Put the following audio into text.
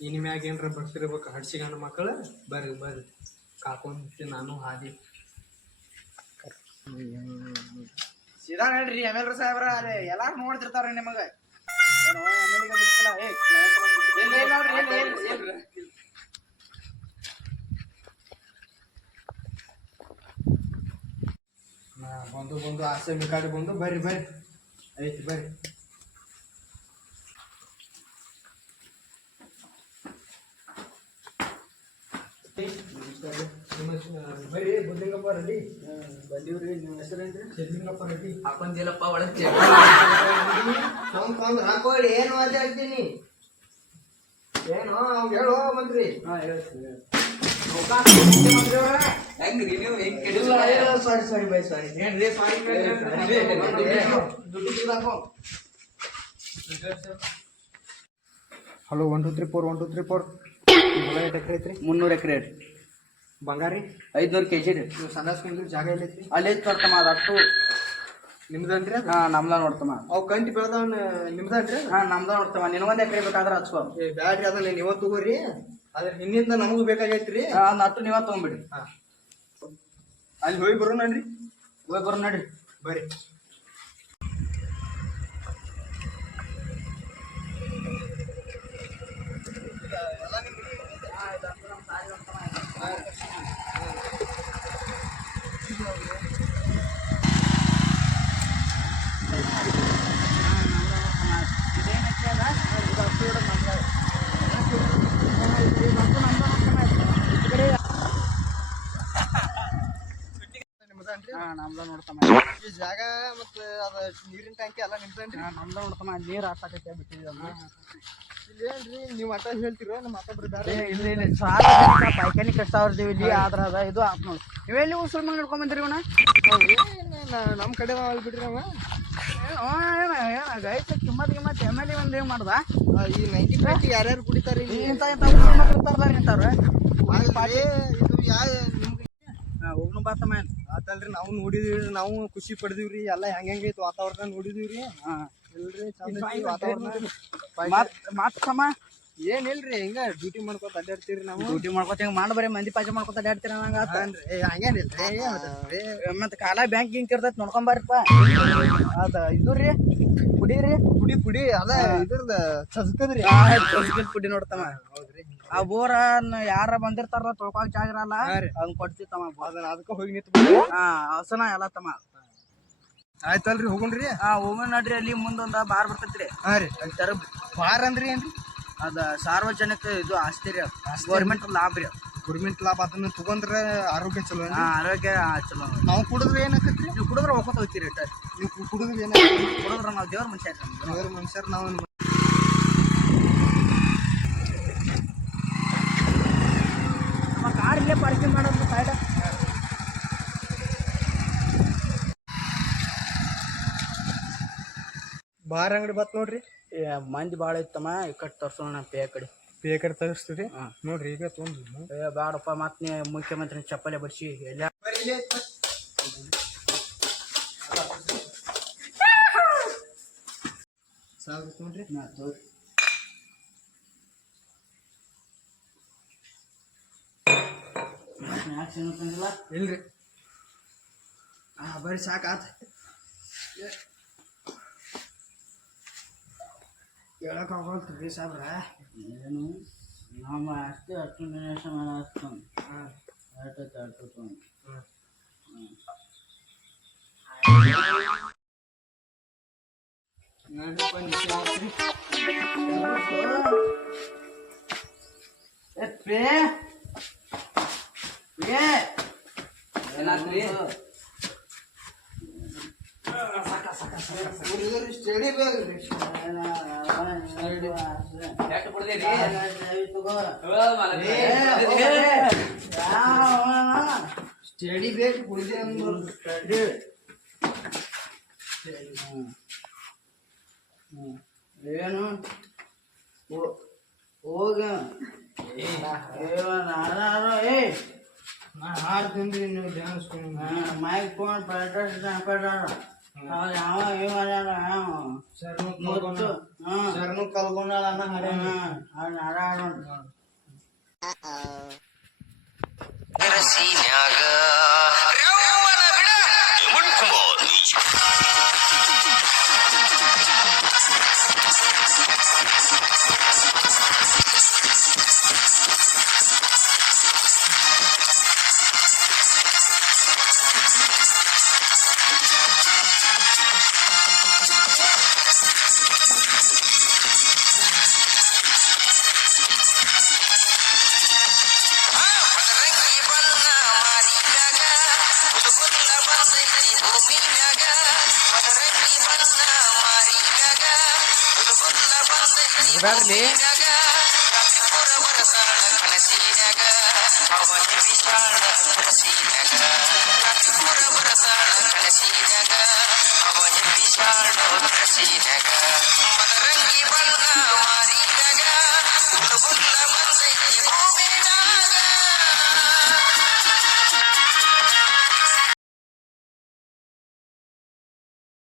ಇನ್ ಮ್ಯಾಗ ಏನ್ರ ಬರ್ತಿರ್ಬೇಕು ಹಡ್ಸಿಗಣ್ಣ ಮಕ್ಕಳು ಬರ್ರಿ ಬರ್ರಿ ಕಾಕೊಂತೀನಿ ನಾನು ಹಾದಿ ಸೀದಾ ಹೇಳ್ರಿ ಎಮ್ಎಲ್ರ ಸಾಹೇಬ್ರ ಅದೇ ಎಲ್ಲಾರು ನೋಡ್ತಿರ್ತಾರ ನಿಮಗ ಬಂದು ಬಂದು ಆಸೆ ಮಿಕಾಡಿ ಬಂದು ಬರ್ರಿ ಬರ್ರಿ ಐತಿ ಬರ್ರಿ ಬರ್ರಿ ಬುದ್ಲಿಂಗಪ್ಪ ರೆಡ್ಡಿ ಬಂದೀವ್ರಿ ನಿಮ್ಮ ಹೆಸರೇನ್ರಿ ಸಿದ್ಲಿಂಗಪ್ಪ ರೆಡ್ಡಿ ಹಾಕೊಂದಿಲ್ಲಪ್ಪ ಒಳಗೆ ಹಾಕೊಳ್ಳಿ ಏನು ಮಾತಾಡ್ತೀನಿ ಏನು ಅವ್ನು ಹೇಳು ಮಂತ್ರಿ ಸಾರಿ ಸಾರಿ ಬೈ ಸಾರಿ ಹಲೋ 1 2 3 4 1 2 3 4 ಎಕರೆ ಐತ್ರಿ 300 ಎಕರೆ ಐತಿ ಬಂಗಾರಿ 500 kg ರೀ ನೀವು ಸಂದಾಸ್ಕೊಂಡ್ರಿ ಜಾಗ ಎಲ್ಲೈತ್ರಿ ಅಲ್ಲಿ ನೋಡ್ತಮ್ಮ ಅದಷ್ಟು ನಿಮ್ದನ್ರಿ ಹಾ ನಮ್ದ ನೋಡ್ತಮ್ಮ ಅವು ಕಂಟಿ ಬೆಳೆದವನ್ ನಿಮ್ದನ್ರಿ ಹಾ ನಮ್ದ ನೋಡ್ತಮ್ಮ ನಿನಗೊಂದ್ ಎಕರೆ ಬೇಕಾದ್ರೆ ಹಚ್ಕೋ ಬ್ಯಾಡ್ರಿ ಅದನ್ನ ನೀವ ತಗೋರಿ ಅದ್ರ ಹಿಂದಿಂದ ನಮಗೂ ಬೇಕಾಗೈತ್ರಿ ನಟ್ಟು ನೀವ ತಗೊಂಬಿಡ್ರಿ ಅಲ್ಲಿ ಹೋಗಿ ಬರೋಣನ್ರಿ ಹೋಗಿ ಬರೋ ನಡ್ರಿ ಬರ್ರಿ ನಮ್ದ ನೋಡ್ತಮ್ಮ ಈ ಜಾಗ ಮತ್ತೆ ಅದ ನೀರಿನ ಟ್ಯಾಂಕಿ ಎಲ್ಲ ನಿಮ್ದನ್ರಿ ನಮ್ದ ನೋಡ್ತಮ್ಮ ನೀರ್ ಹಾಕಕ್ಕೆ ಬಿಟ್ಟಿದ್ದಮ್ಮ ಇಲ್ಲೇನ್ರಿ ನೀವು ಅಟ್ಟ ಹೇಳ್ತಿರೋ ನಮ್ಮ ಮಾತೊಬ್ರು ಬೇರೆ ಇಲ್ಲಿ ಸಾರ್ವಜನಿಕ ಪಾಯ್ಖಾನಿ ಕಟ್ಸಾವ್ರದೀವಿ ಇಲ್ಲಿ ಆದ್ರ ಅದ ಇದು ಆತ್ ನೋಡಿ ನೀವೆಲ್ಲಿ ಉಸುಲ್ ಮನೆ ನೋಡ್ಕೊಂಡ್ ಬಂದಿರಿ ಇವನ ನಮ್ಮ ಕಡೆ ಅಲ್ಲಿ ಬಿಡ್ರಿ ನಾವ ಗೈತ ಕಿಮ್ಮತ್ ಗಿಮ್ಮತ್ ಎಮ್.ಎಲ್.ಎ ಒಂದ್ ಏನ್ ಮಾಡ್ದ ಈ 90 ಯಾರ್ಯಾರು ಕುಡಿತಾರ ಇಂತ ಇರ್ತಾರ ಇಂಥವ್ರ ಇದು ಯಾವ ಹೋಗ್ನು ಬಾತಮ್ಮ ಆತಲ್ರಿ ನಾವು ನೋಡಿದಿವ್ರಿ ನಾವು ಖುಷಿ ಪಡೆದಿವ್ರಿ ಎಲ್ಲ ಹೆಂಗೈತಿ ವಾತಾವರಣ ನೋಡಿದಿವ್ರಿ ಇಲ್ರಿ ವಾತಾವರಣ ಮಾತಮ್ಮ ಏನಿಲ್ರಿ ಹಿಂಗ ಡ್ಯೂಟಿ ಮಾಡ್ಕೊತ ಅಡ್ಡಾಡ್ತೀರಿ ನಾವು ಡ್ಯೂಟಿ ಮಾಡ್ಕೊತ ಹಿಂಗ ಮಾಡಿ ಬರೀ ಮಂದಿ ಪಾಜೆ ಮಾಡ್ಕೊತ ಅಡ್ಡಾಡ್ತೀರ ನಂಗ ಹಂಗೇನಿಲ್ರಿ ಮತ್ತೆ ಕಾಲ ಬ್ಯಾಂಕ್ ಹಿಂಗ್ ಇರ್ತೈತಿ ನೋಡ್ಕೊಂಬಾರಪ್ಪ ಅದ ಇದು ರೀ ಪುಡಿ ಪುಡಿ ಅದ ಇದ್ರದ ಚಸ್ಕದ್ರಿ ಪುಡಿ ನೋಡ್ತಮ್ಮ ಹೌದ್ರಿ ಆ ಬೋರ ಯಾರ ಬಂದಿರ್ತಾರ ತೊಳ್ಕೊಳಕ್ ಜಾಗ ಇರಲ್ಲ ಅದನ್ನ ಕೊಡ್ತಿತ್ತಮ್ಮ ಅದಕ್ಕ ಹೋಗಿ ನಿಂತು ಹಸನ ಎಲ್ಲ ತಮ್ಮ ಆಯ್ತಲ್ರಿ ಹೋಗುಣ್ರಿ ಹೋಗೋಣ ನಡ್ರಿ ಅಲ್ಲಿ ಮುಂದೊಂದ ಬಾರ್ ಬರ್ತೈತ್ರಿ ರೀ ಅಲ್ಲಿ ತರ ಬಾರ್ ಅಂದ್ರಿ ಏನ್ರಿ ಅದ ಸಾರ್ವಜನಿಕ ಇದು ಆಸ್ತಿ ರೀ ಗೌರ್ಮೆಂಟ್ ಲಾಭ ರೀ ಗೌರ್ಮೆಂಟ್ ಲಾಭ ಅದನ್ನ ತಗೊಂಡ್ರ ಆರೋಗ್ಯ ಚಲೋ ಆರೋಗ್ಯ ಚಲೋ ನಾವು ಕುಡಿದ್ರೆ ಏನಾಕತ್ರಿ ನೀವು ಕುಡಿದ್ರೆ ಹೋಗ್ಕೊತ ಹೋಗ್ತೀರಿ ನೀವು ಕುಡಿದ್ರೆ ಕುಡಿದ್ರ ನಾವು ದೇವ್ರ ಮನುಷ್ಯ ದೇವ್ರ ಮನುಷ್ಯರ್ ನಾವು ನಮ್ಮ ಕಾರ್ ಇಲ್ಲೇ ಪಾರ್ಕಿಂಗ್ ಮಾಡೋದು ಸೈಡ್ ಬಾರ್ ಅಂಗಡಿ ಬತ್ ನೋಡ್ರಿ ಮಂದಿ ಭಾಳ ಇತ್ತಮ್ಮ ಈ ಕಡೆ ತರ್ಸೋಣ ಪೇ ಕಡೆ ತರಿಸ್ತೀರಿ ನೋಡ್ರಿ ಈಗ ತೊಗೊಂಡ್ರಿ ಬೇಡಪ್ಪ ಮತ್ ನೀ ಮುಖ್ಯಮಂತ್ರಿ ಚಪ್ಪಲೆ ಬಡ್ಸಿ ಎಲ್ಲ ನೋಡ್ರಿ ಇಲ್ರಿ ಬರ್ರಿ ಸಾಕಾತ್ ಹೇಳಕ್ ಆಗೋಲ್ರಿ ಸಾಬ್ರ ಏನು ನಮ್ಮ ಅಷ್ಟೇ ಅಷ್ಟು ನಿಮಿಷ ಮಾಡ್ತಾನೆ ಸ್ಟಡಿ ಬ್ಯಾಗ್ ಸ್ಟಡಿ ಬೇಕು ಕುಡಿದೆ ಏನು ಹೋಗ ನಾ ಹಾಡ್ತೀನಿ ನೀವು ಡ್ಯಾನ್ಸ್ ಮೈಕ್ ಫೋನ್ ಪೇಟ ಯಾವ ಇವ ಅದಾನ, ಮುತ್ತು. ಶರಣು ಕಲ್ಗೊಂಡಾಳ ಅನ್ನ ಹಾಡ್ಯಾನ. ಅವ್ನ್ ಹಾಡಾಡ. ಬ್ಯಾಡ್ರಿ ಮದರಂಗಿ ಬಣ್ಣ ಮಾರಿದಾಗ